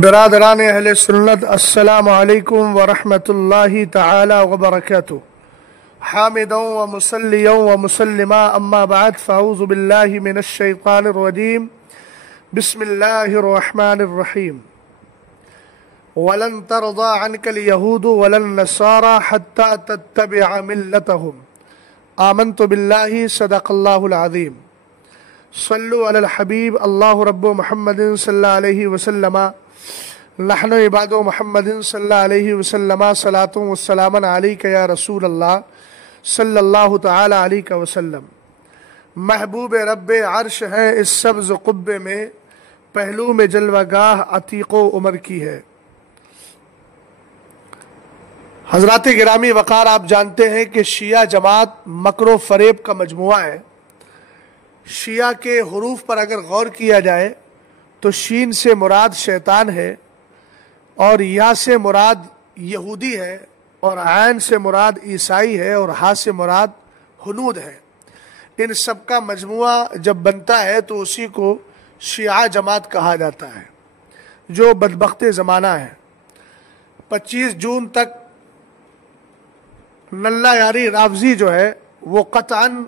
برادران اہل سنت السلام علیکم ورحمۃ اللہ تعالی وبرکاتہ حامدا ومصلیا ومسلما اما بعد فاعوذ باللہ من الشیطان الرجیم بسم اللہ الرحمن الرحیم ولن ترضى عنك اليهود ولا النصارى حتى تتبع ملتهم آمنت باللہ صدق اللہ العظیم صلو علی الحبیب اللہ رب محمد صلی اللہ علیہ وسلم نحن عباد محمد صلی اللہ علیہ وسلم صلاۃ والسلام علیک یا رسول اللہ صلی اللہ تعالی علیہ وسلم۔ محبوب رب عرش ہے اس سبز قبے میں، پہلو میں جلوہ گاہ عتیق و عمر کی ہے۔ حضرات گرامی وقار، آپ جانتے ہیں کہ شیعہ جماعت مکر و فریب کا مجموعہ ہے۔ شیعہ کے حروف پر اگر غور کیا جائے تو شین سے مراد شیطان ہے، اور یا سے مراد یہودی ہے، اور عین سے مراد عیسائی ہے، اور ہا سے مراد ہنود ہے۔ ان سب کا مجموعہ جب بنتا ہے تو اسی کو شیعہ جماعت کہا جاتا ہے، جو بدبخت زمانہ ہے۔ 25 جون تک نلہ یاری رافضی جو ہے وہ قطعاً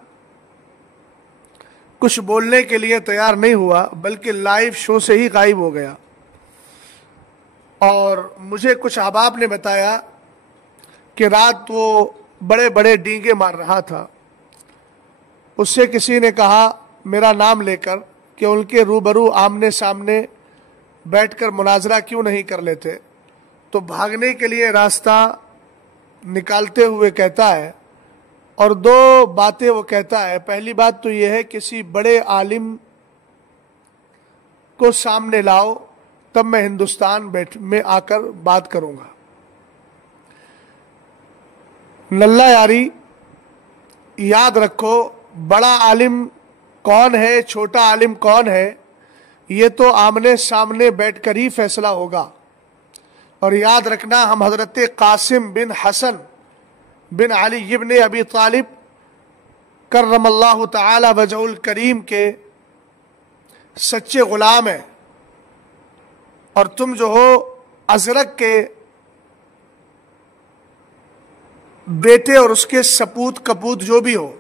کچھ بولنے کے لیے تیار نہیں ہوا، بلکہ لائیو شو سے ہی غائب ہو گیا۔ اور مجھے کچھ احباب نے بتایا کہ رات وہ بڑے بڑے ڈینگے مار رہا تھا۔ اس سے کسی نے کہا میرا نام لے کر کہ ان کے روبرو آمنے سامنے بیٹھ کر مناظرہ کیوں نہیں کر لیتے، تو بھاگنے کے لیے راستہ نکالتے ہوئے کہتا ہے، اور 2 باتیں وہ کہتا ہے۔ پہلی بات تو یہ ہے کسی بڑے عالم کو سامنے لاؤ، تب میں ہندوستان میں آ کر بات کروں گا۔ نلہ یاری یاد رکھو، بڑا عالم کون ہے، چھوٹا عالم کون ہے، یہ تو آمنے سامنے بیٹھ کر ہی فیصلہ ہوگا۔ اور یاد رکھنا، ہم حضرت قاسم بن حسن بن علی ابن ابی طالب کرم اللہ تعالی وجہہ الکریم کے سچے غلام ہیں، اور تم جو ہو ازرق کے بیٹے اور اس کے سپوت کپوت جو بھی ہو۔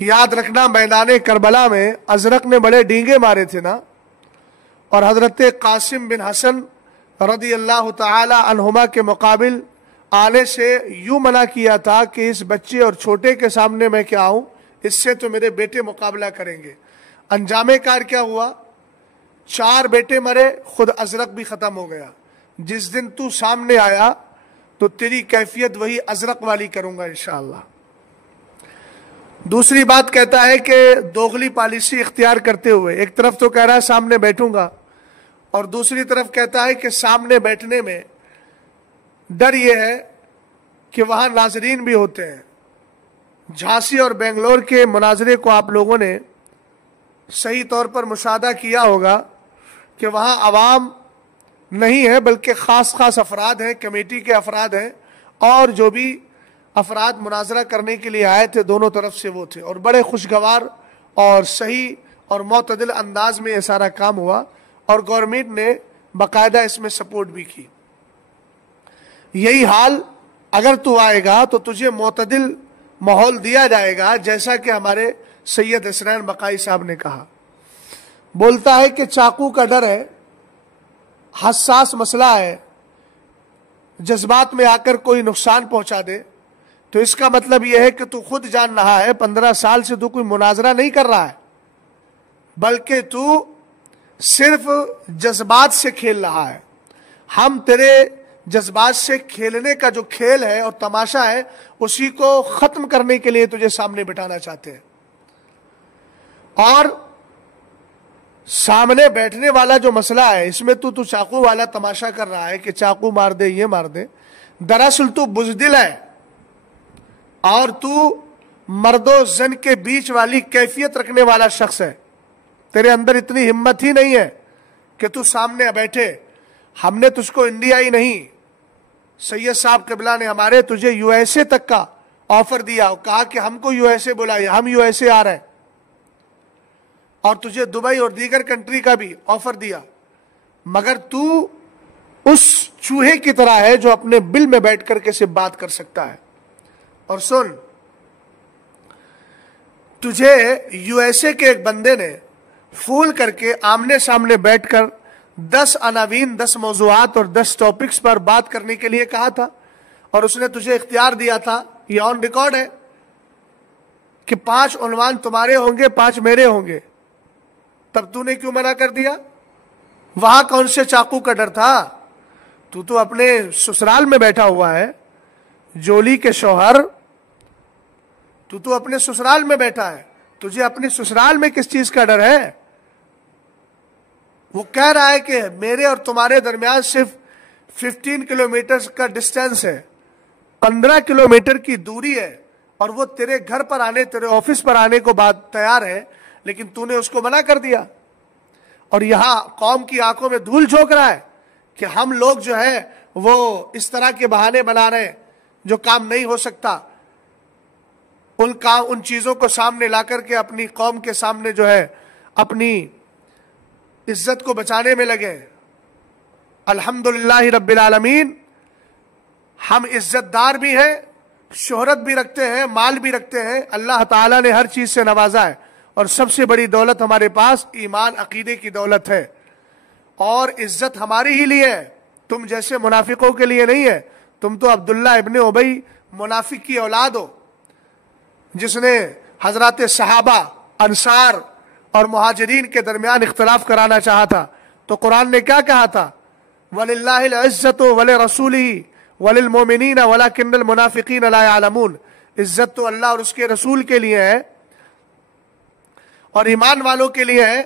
یاد رکھنا، میدان کربلا میں ازرق نے بڑے ڈینگے مارے تھے نا، اور حضرت قاسم بن حسن رضی اللہ تعالی عنہما کے مقابل آنے سے یوں منع کیا تھا کہ اس بچے اور چھوٹے کے سامنے میں کیا آؤں، اس سے تو میرے بیٹے مقابلہ کریں گے۔ انجام کار کیا ہوا؟ 4 بیٹے مرے، خود ازرق بھی ختم ہو گیا۔ جس دن تو سامنے آیا تو تیری کیفیت وہی ازرق والی کروں گا انشاءاللہ۔ دوسری بات کہتا ہے کہ دوغلی پالیسی اختیار کرتے ہوئے، ایک طرف تو کہہ رہا ہے سامنے بیٹھوں گا، اور دوسری طرف کہتا ہے کہ سامنے بیٹھنے میں ڈر یہ ہے کہ وہاں ناظرین بھی ہوتے ہیں۔ جھانسی اور بنگلور کے مناظرے کو آپ لوگوں نے صحیح طور پر مشاہدہ کیا ہوگا کہ وہاں عوام نہیں ہے، بلکہ خاص افراد ہیں، کمیٹی کے افراد ہیں، اور جو بھی افراد مناظرہ کرنے کے لیے آئے تھے دونوں طرف سے وہ تھے، اور بڑے خوشگوار اور صحیح اور معتدل انداز میں یہ سارا کام ہوا، اور گورنمنٹ نے باقاعدہ اس میں سپورٹ بھی کی۔ یہی حال اگر تو آئے گا تو تجھے معتدل ماحول دیا جائے گا، جیسا کہ ہمارے سید حسنین بقائی صاحب نے کہا۔ بولتا ہے کہ چاقو کا ڈر ہے، حساس مسئلہ ہے، جذبات میں آ کر کوئی نقصان پہنچا دے، تو اس کا مطلب یہ ہے کہ تو خود جان رہا ہے 15 سال سے تو کوئی مناظرہ نہیں کر رہا ہے، بلکہ تو صرف جذبات سے کھیل رہا ہے۔ ہم تیرے جذبات سے کھیلنے کا جو کھیل ہے اور تماشا ہے، اسی کو ختم کرنے کے لیے تجھے سامنے بٹھانا چاہتے ہیں۔ اور سامنے بیٹھنے والا جو مسئلہ ہے، اس میں تو چاقو والا تماشا کر رہا ہے کہ چاقو مار دے، یہ مار دے۔ دراصل تو بزدل ہے، اور تو مرد و زن کے بیچ والی کیفیت رکھنے والا شخص ہے۔ تیرے اندر اتنی ہمت ہی نہیں ہے کہ تو سامنے بیٹھے۔ ہم نے تجھ کو انڈیا ہی نہیں، سید صاحب قبلہ نے ہمارے تجھے یو ایس اے تک کا آفر دیا، کہا کہ ہم کو یو ایس اے بلائیے، ہم یو ایس اے آ رہے ہیں، اور تجھے دبئی اور دیگر کنٹری کا بھی آفر دیا، مگر تو اس چوہے کی طرح ہے جو اپنے بل میں بیٹھ کر کے صرف بات کر سکتا ہے. اور سن, تجھے یو ایس اے کے ایک بندے نے فون کر کے آمنے سامنے بیٹھ کر 10 عناوین 10 موضوعات اور 10 ٹاپکس پر بات کرنے کے لیے کہا تھا, اور اس نے تجھے اختیار دیا تھا, یہ آن ریکارڈ ہے, کہ 5 عنوان تمہارے ہوں گے 5 میرے ہوں گے. تب تو نے کیوں منع کر دیا؟ وہاں کون سے چاقو کا ڈر تھا؟ تو اپنے سسرال میں بیٹھا ہوا ہے, جولی کے شوہر, تو اپنے سسرال میں بیٹھا ہے, تجھے اپنے سسرال میں کس چیز کا ڈر ہے؟ وہ کہہ رہا ہے کہ میرے اور تمہارے درمیان صرف 15 کلومیٹر کا ڈسٹینس ہے, 15 کلومیٹر کی دوری ہے, اور وہ تیرے گھر پر آنے, تیرے آفس پر آنے کو بات تیار ہے, لیکن تو نے اس کو منع کر دیا. اور یہاں قوم کی آنکھوں میں دھول جھونک رہا ہے کہ ہم لوگ جو ہے وہ اس طرح کے بہانے بنا رہے ہیں جو کام نہیں ہو سکتا. ان چیزوں کو سامنے لا کر کے اپنی قوم کے سامنے جو ہے اپنی عزت کو بچانے میں لگے. الحمدللہ رب العالمین, ہم عزت دار بھی ہیں, شہرت بھی رکھتے ہیں, مال بھی رکھتے ہیں, اللہ تعالیٰ نے ہر چیز سے نوازا ہے, اور سب سے بڑی دولت ہمارے پاس ایمان عقیدے کی دولت ہے, اور عزت ہماری ہی لیے ہے, تم جیسے منافقوں کے لیے نہیں ہے. تم تو عبداللہ ابن ابی منافق کی اولاد ہو, جس نے حضرات صحابہ, انصار اور مہاجرین کے درمیان اختلاف کرانا چاہا تھا. تو قرآن نے کیا کہا تھا؟ وَلِلَّهِ الْعِزَّةُ وَلِرَسُولِهِ وَلِلْمُؤْمِنِينَ وَلَكِنَّ الْمُنَافِقِينَ لَا يَعْلَمُونَ. عزت تو اللہ اور اس کے رسول کے لیے ہے اور ایمان والوں کے لیے ہے,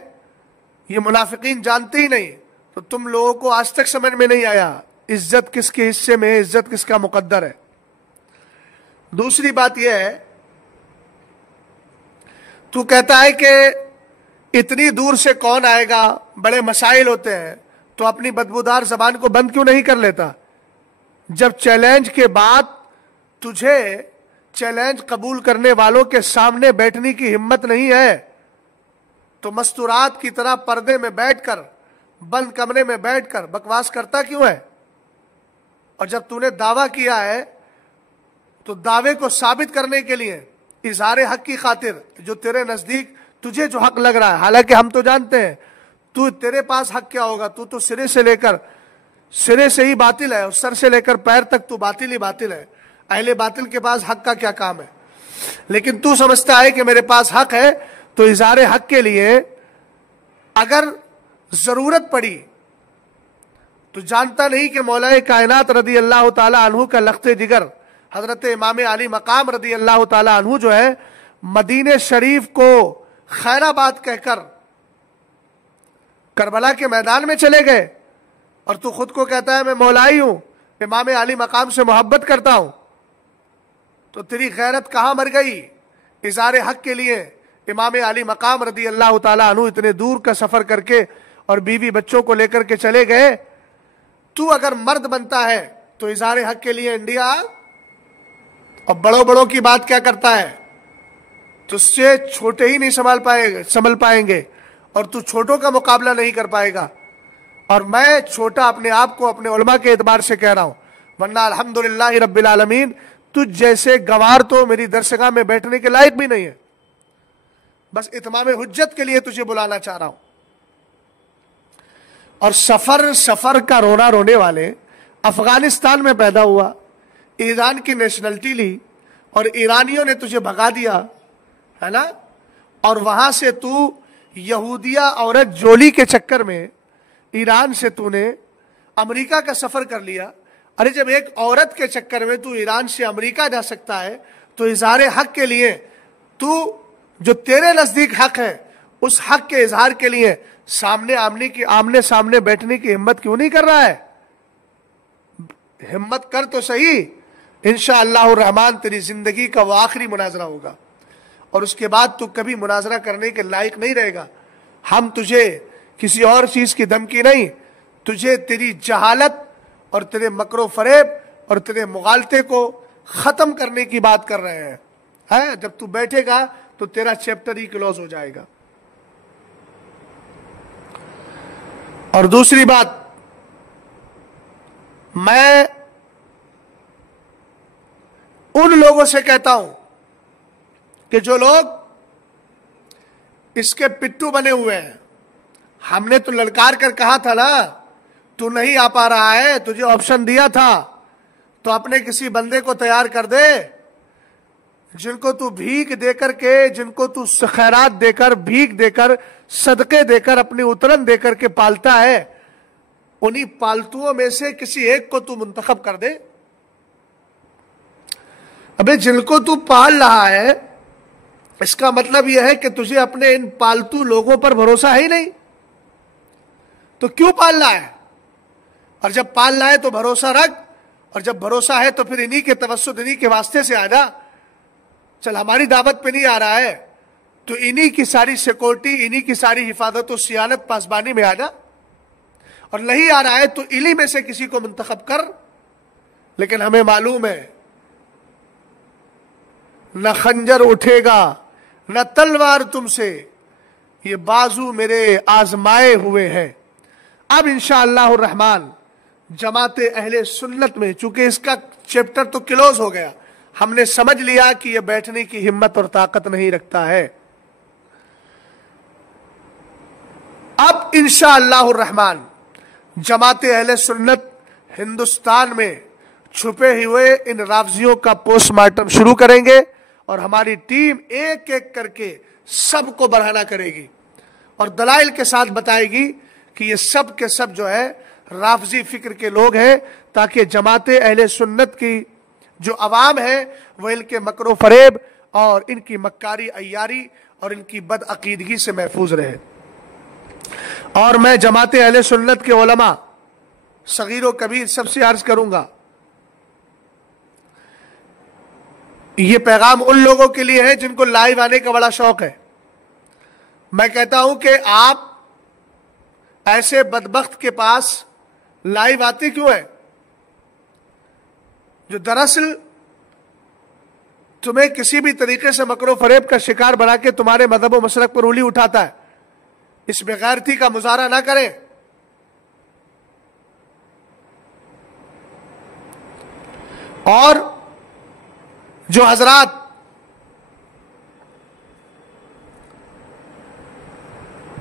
یہ منافقین جانتے ہی نہیں. تو تم لوگوں کو آج تک سمجھ میں نہیں آیا عزت کس کے حصے میں ہے, عزت کس کا مقدر ہے. دوسری بات یہ ہے, تو کہتا ہے کہ اتنی دور سے کون آئے گا, بڑے مسائل ہوتے ہیں, تو اپنی بدبودار زبان کو بند کیوں نہیں کر لیتا؟ جب چیلنج کے بعد تجھے چیلنج قبول کرنے والوں کے سامنے بیٹھنے کی ہمت نہیں ہے, تو مستورات کی طرح پردے میں بیٹھ کر, بند کمرے میں بیٹھ کر بکواس کرتا کیوں ہے؟ اور جب تو نے دعویٰ کیا ہے تو دعوے کو ثابت کرنے کے لیے, اظہار حق کی خاطر, جو تیرے نزدیک تجھے جو حق لگ رہا ہے, حالانکہ ہم تو جانتے ہیں تیرے پاس حق کیا ہوگا, تو سرے سے ہی باطل ہے, اور سر سے لے کر پیر تک تو باطل ہی باطل ہے. اہل باطل کے پاس حق کا کیا کام ہے؟ لیکن تو سمجھتا ہے کہ میرے پاس حق ہے, تو اظہار حق کے لیے اگر ضرورت پڑی تو جانتا نہیں کہ مولا کائنات رضی اللہ تعالی عنہ کا لخت جگر حضرت امام علی مقام رضی اللہ تعالی عنہ جو ہے مدینہ شریف کو خیر آباد کہہ کر کربلا کے میدان میں چلے گئے, اور تو خود کو کہتا ہے میں مولائی ہوں, امام علی مقام سے محبت کرتا ہوں. تو تیری غیرت کہاں مر گئی؟ اظہار حق کے لیے امام علی مقام رضی اللہ تعالیٰ عنہ اتنے دور کا سفر کر کے اور بیوی بچوں کو لے کر کے چلے گئے. تو اگر مرد بنتا ہے تو اظہار حق کے لیے انڈیا اور بڑوں کی بات کیا کرتا ہے؟ تو اس سے چھوٹے ہی نہیں سنبھل پائیں گے, اور تو چھوٹوں کا مقابلہ نہیں کر پائے گا. اور میں چھوٹا اپنے آپ کو اپنے علماء کے اعتبار سے کہہ رہا ہوں, ورنہ الحمدللہ رب العالمین تجھ جیسے گوار تو میری درسگاہ میں بیٹھنے کے لائق بھی نہیں ہے. بس اتمام حجت کے لیے تجھے بلانا چاہ رہا ہوں. اور سفر کا رونا رونے والے افغانستان میں پیدا ہوا, ایران کی نیشنلٹی لی, اور ایرانیوں نے تجھے بھگا دیا ہے نا, اور وہاں سے تو یہودیہ عورت جولی کے چکر میں ایران سے تو نے امریکہ کا سفر کر لیا. ارے جب ایک عورت کے چکر میں تو ایران سے امریکہ جا سکتا ہے, تو اظہار حق کے لیے تو جو تیرے نزدیک حق ہے اس حق کے اظہار کے لیے آمنے سامنے بیٹھنے کی ہمت کیوں نہیں کر رہا ہے؟ ہمت کر تو صحیح, انشاءاللہ الرحمن تیری زندگی کا وہ آخری مناظرہ ہوگا, اور اس کے بعد تو کبھی مناظرہ کرنے کے لائق نہیں رہے گا. ہم تجھے کسی اور چیز کی دھمکی نہیں, تجھے تیری جہالت اور تیرے مکر و فریب اور تیرے مغالطے کو ختم کرنے کی بات کر رہے ہیں. جب تو بیٹھے گا تو تیرا چیپٹر ہی کلوز ہو جائے گا. اور دوسری بات، میں ان لوگوں سے کہتا ہوں کہ جو لوگ اس کے پٹھو بنے ہوئے ہیں، ہم نے تو للکار کر کہا تھا نا، تو نہیں آ پا رہا ہے، تجھے آپشن دیا تھا، تو اپنے کسی بندے کو تیار کر دے جن کو تو بھیک دے کر کے، جن کو تو خیرات دے کر، بھیک دے کر، صدقے دے کر، اپنی اترن دے کر کے پالتا ہے، انہی پالتوؤں میں سے کسی ایک کو تو منتخب کر دے۔ ابے جن کو تو پال رہا ہے، اس کا مطلب یہ ہے کہ تجھے اپنے ان پالتو لوگوں پر بھروسہ ہے ہی نہیں، تو کیوں پال رہا ہے؟ اور جب پال رہا ہے تو بھروسہ رکھ، اور جب بھروسہ ہے تو پھر انہی کے توسط، انہی کے واسطے سے آنا۔ چل ہماری دعوت پہ نہیں آ رہا ہے تو انہی کی ساری سیکورٹی، انہی کی ساری حفاظت و صیانت پاسبانی میں آنا، اور نہیں آ رہا ہے تو انہی میں سے کسی کو منتخب کر۔ لیکن ہمیں معلوم ہے نہ خنجر اٹھے گا نہ تلوار تم سے، یہ بازو میرے آزمائے ہوئے ہیں۔ اب انشاءاللہ الرحمن جماعت اہل سنت میں، چونکہ اس کا چیپٹر تو کلوز ہو گیا، ہم نے سمجھ لیا کہ یہ بیٹھنے کی ہمت اور طاقت نہیں رکھتا ہے، اب انشاءاللہ الرحمن جماعت اہل سنت ہندوستان میں چھپے ہوئے ان رافضیوں کا پوسٹ مارٹم شروع کریں گے، اور ہماری ٹیم ایک ایک کر کے سب کو برہنہ کرے گی اور دلائل کے ساتھ بتائے گی کہ یہ سب کے سب جو ہے رافضی فکر کے لوگ ہیں، تاکہ جماعت اہل سنت کی جو عوام ہے وہ ان کے مکر و فریب اور ان کی مکاری عیاری اور ان کی بد عقیدگی سے محفوظ رہے۔ اور میں جماعت اہل سنت کے علماء صغیر و کبیر سب سے عرض کروں گا، یہ پیغام ان لوگوں کے لیے ہے جن کو لائیو آنے کا بڑا شوق ہے۔ میں کہتا ہوں کہ آپ ایسے بدبخت کے پاس لائیو آتے کیوں ہیں جو دراصل تمہیں کسی بھی طریقے سے مکر و فریب کا شکار بنا کے تمہارے مذہب و مسلک پر انگلی اٹھاتا ہے؟ اس بے غیرتی کا مظاہرہ نہ کریں۔ اور جو حضرات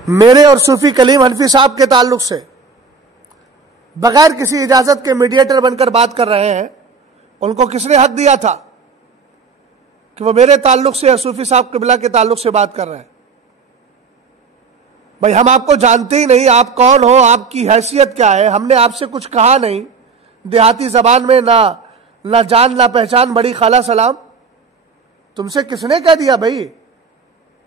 میرے اور صوفی کلیم حنفی صاحب کے تعلق سے بغیر کسی اجازت کے میڈیٹر بن کر بات کر رہے ہیں، ان کو کس نے حق دیا تھا کہ وہ میرے تعلق سے یا صوفی صاحب قبلہ کے تعلق سے بات کر رہے ہیں؟ بھائی ہم آپ کو جانتے ہی نہیں، آپ کون ہو، آپ کی حیثیت کیا ہے، ہم نے آپ سے کچھ کہا نہیں، دیہاتی زبان میں نہ جان نہ پہچان، بڑی خالہ سلام۔ تم سے کس نے کہہ دیا بھائی؟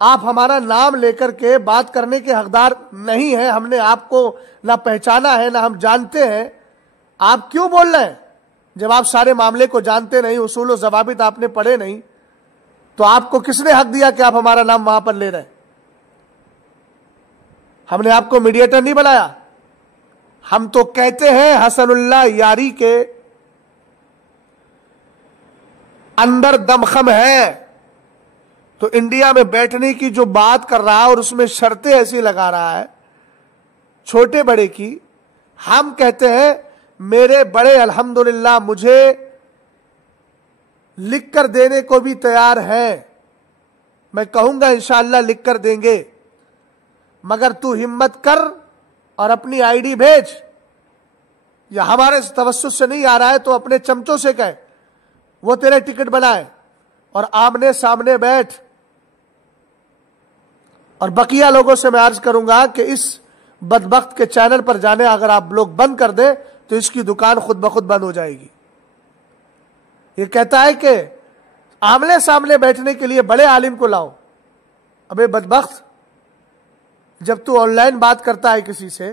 آپ ہمارا نام لے کر کے بات کرنے کے حقدار نہیں ہیں، ہم نے آپ کو نہ پہچانا ہے نہ ہم جانتے ہیں، آپ کیوں بول رہے ہیں؟ جب آپ سارے معاملے کو جانتے نہیں، اصول و ضوابط آپ نے پڑھے نہیں، تو آپ کو کس نے حق دیا کہ آپ ہمارا نام وہاں پر لے رہے ہیں؟ ہم نے آپ کو میڈیٹر نہیں بنایا، ہم تو کہتے ہیں حسن اللہ یاری کے اندر دمخم ہے، تو انڈیا میں بیٹھنے کی جو بات کر رہا ہے اور اس میں شرطیں ایسی لگا رہا ہے چھوٹے بڑے کی، ہم کہتے ہیں میرے بڑے الحمدللہ مجھے لکھ کر دینے کو بھی تیار ہیں، میں کہوں گا انشاءاللہ لکھ کر دیں گے، مگر تو ہمت کر اور اپنی آئی ڈی بھیج، یا ہمارے توسط سے نہیں آ رہا ہے تو اپنے چمچوں سے کہے وہ تیرے ٹکٹ بنائے اور آمنے سامنے بیٹھ۔ اور بقیہ لوگوں سے میں عرض کروں گا کہ اس بدبخت کے چینل پر جانے اگر آپ لوگ بند کر دیں تو اس کی دکان خود بخود بند ہو جائے گی۔ یہ کہتا ہے کہ آمنے سامنے بیٹھنے کے لیے بڑے عالم کو لاؤ۔ ابے بدبخت، جب تو آن لائن بات کرتا ہے کسی سے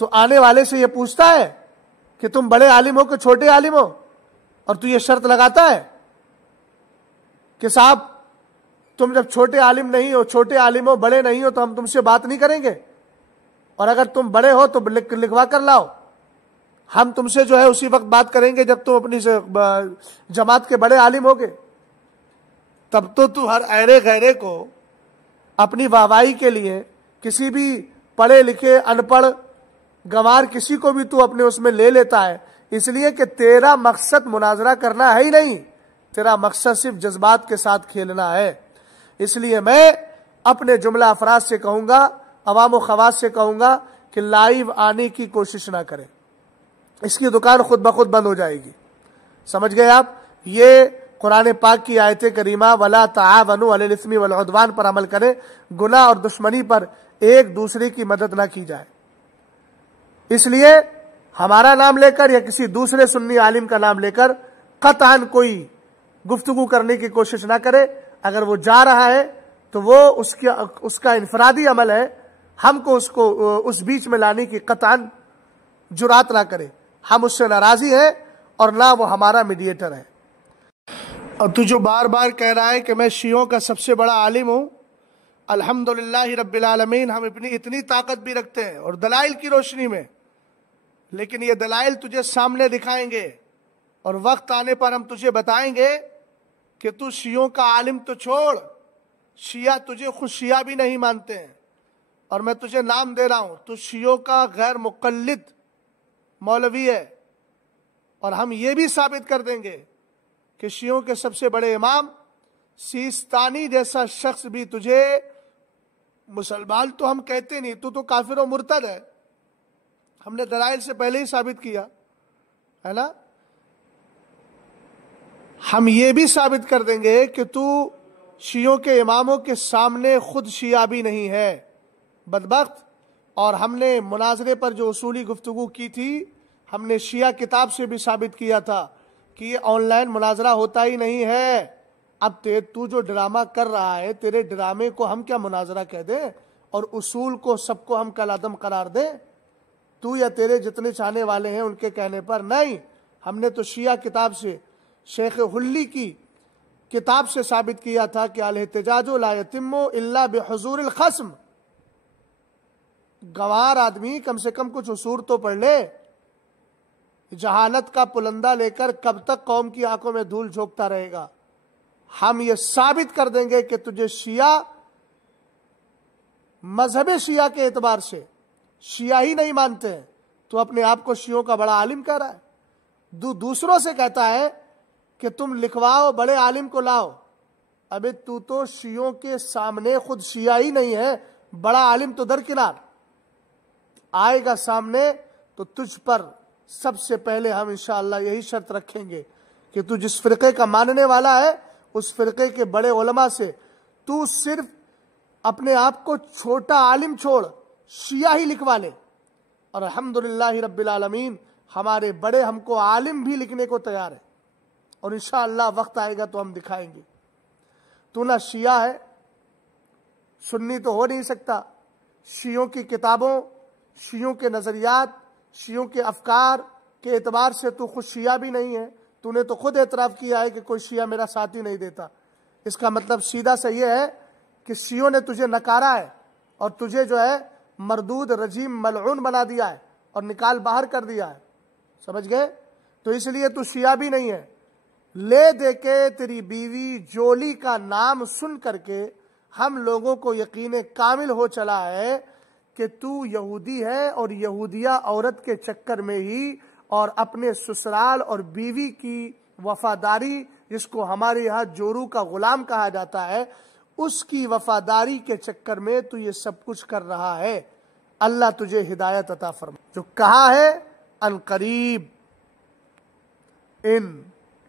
تو آنے والے سے یہ پوچھتا ہے کہ تم بڑے عالم ہو کہ چھوٹے عالم ہو، اور تو یہ شرط لگاتا ہے کہ صاحب تم جب چھوٹے عالم نہیں ہو، چھوٹے عالم ہو، بڑے نہیں ہو، تو ہم تم سے بات نہیں کریں گے، اور اگر تم بڑے ہو تو لکھوا کر لاؤ، ہم تم سے جو ہے اسی وقت بات کریں گے جب تم اپنی جماعت کے بڑے عالم ہوگے۔ تب تو ہر ایرے غیرے کو اپنی واہواہی کے لیے کسی بھی پڑھے لکھے ان پڑھ گنوار کسی کو بھی تو اپنے اس میں لے لیتا ہے، اس لیے کہ تیرا مقصد مناظرہ کرنا ہے ہی نہیں، تیرا مقصد صرف جذبات کے ساتھ کھیلنا ہے۔ اس لیے میں اپنے جملہ افراد سے کہوں گا، عوام و خواص سے کہوں گا کہ لائیو آنے کی کوشش نہ کریں، اس کی دکان خود بخود بند ہو جائے گی۔ سمجھ گئے آپ؟ یہ قرآن پاک کی آیت کریمہ وَلَا تَعَاوَنُوا عَلَى الْإِثْمِ وَالْعُدْوَانِ پر عمل کریں، گناہ اور دشمنی پر ایک دوسرے کی مدد نہ کی جائے۔ اس لیے ہمارا نام لے کر یا کسی دوسرے سنی عالم کا نام لے کر قطعاً کوئی گفتگو کرنے کی کوشش نہ کرے۔ اگر وہ جا رہا ہے تو وہ اس کا انفرادی عمل ہے، ہم کو اس بیچ میں لانے کی قطعاً جرات نہ کرے۔ ہم اس سے ناراضی ہیں اور نہ وہ ہمارا میڈیٹر ہے۔ اور تو جو بار بار کہہ رہا ہے کہ میں شیعوں کا سب سے بڑا عالم ہوں، الحمدللہ رب العالمین، ہم اتنی طاقت بھی رکھتے ہیں اور دلائل کی روشنی میں، لیکن یہ دلائل تجھے سامنے دکھائیں گے اور وقت آنے پر ہم تجھے بتائیں گے کہ تو شیعوں کا عالم تو چھوڑ، شیعہ تجھے خود شیعہ بھی نہیں مانتے ہیں، اور میں تجھے نام دے رہا ہوں، تو شیعوں کا غیر مقلد مولوی ہے، اور ہم یہ بھی ثابت کر دیں گے کہ شیعوں کے سب سے بڑے امام سیستانی جیسا شخص بھی تجھے مسلمان تو ہم کہتے نہیں، تو کافر و مرتد ہے، ہم نے دلائل سے پہلے ہی ثابت کیا ہے نا۔ ہم یہ بھی ثابت کر دیں گے کہ تو شیعوں کے اماموں کے سامنے خود شیعہ بھی نہیں ہے، بدبخت۔ اور ہم نے مناظرے پر جو اصولی گفتگو کی تھی، ہم نے شیعہ کتاب سے بھی ثابت کیا تھا کہ یہ آن لائن مناظرہ ہوتا ہی نہیں ہے۔ اب تو جو ڈرامہ کر رہا ہے، تیرے ڈرامے کو ہم کیا مناظرہ کہہ دیں اور اصول کو سب کو ہم کالعدم قرار دیں؟ تو یا تیرے جتنے چاہنے والے ہیں ان کے کہنے پر نہیں، ہم نے تو شیعہ کتاب سے، شیخ حلی کی کتاب سے ثابت کیا تھا کہ الاحتجاج لا یتم الا بحضور الخصم۔ گوار آدمی کم سے کم کچھ اصول تو پڑھ لے۔ جہالت کا پلندہ لے کر کب تک قوم کی آنکھوں میں دھول جھونکتا رہے گا؟ ہم یہ ثابت کر دیں گے کہ تجھے شیعہ، مذہب شیعہ کے اعتبار سے شیعہ ہی نہیں مانتے ہیں، تو اپنے آپ کو شیعوں کا بڑا عالم کہہ رہا ہے، دوسروں سے کہتا ہے کہ تم لکھواؤ، بڑے عالم کو لاؤ۔ ابے تو شیعوں کے سامنے خود شیعہ ہی نہیں ہے، بڑا عالم تو درکنار آئے گا سامنے، تو تجھ پر سب سے پہلے ہم انشاءاللہ یہی شرط رکھیں گے کہ تو جس فرقے کا ماننے والا ہے، اس فرقے کے بڑے علماء سے تو صرف اپنے آپ کو چھوٹا عالم چھوڑ شیعہ ہی لکھوا لے، اور الحمدللہ رب العالمین ہمارے بڑے ہم کو عالم بھی لکھنے کو تیار ہے، اور انشاءاللہ وقت آئے گا تو ہم دکھائیں گے۔ تو نہ شیعہ ہے، سنی تو ہو نہیں سکتا، شیعوں کی کتابوں، شیعوں کے نظریات، شیعوں کے افکار کے اعتبار سے تو خود شیعہ بھی نہیں ہے۔ تو نے تو خود اعتراف کیا ہے کہ کوئی شیعہ میرا ساتھ ہی نہیں دیتا۔ اس کا مطلب سیدھا سا یہ ہے کہ شیعوں نے تجھے نکارا ہے اور تجھے جو ہے مردود، رجیم، ملعون بنا دیا ہے اور نکال باہر کر دیا ہے، سمجھ گئے؟ تو اس لیے تو شیعہ بھی نہیں ہے۔ لے دے کے تیری بیوی جولی کا نام سن کر کے ہم لوگوں کو یقین کامل ہو چلا ہے کہ تو یہودی ہے، اور یہودیہ عورت کے چکر میں ہی اور اپنے سسرال اور بیوی کی وفاداری، جس کو ہمارے یہاں جورو کا غلام کہا جاتا ہے، اس کی وفاداری کے چکر میں تو یہ سب کچھ کر رہا ہے۔ اللہ تجھے ہدایت عطا فرمائے۔ جو کہا ہے ان قریب ان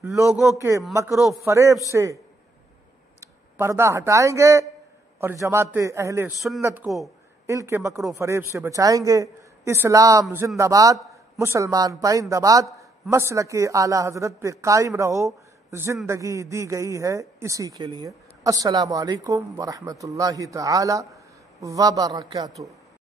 لوگوں کے مکر و فریب سے پردہ ہٹائیں گے اور جماعت اہل سنت کو ان کے مکر و فریب سے بچائیں گے۔ اسلام زندہ باد، مسلمان پائندہ باد، مسلک اعلی حضرت پہ قائم رہو۔ زندگی دی گئی ہے اسی کے لیے۔ السلام علیکم ورحمۃ اللہ تعالی وبرکاتہ۔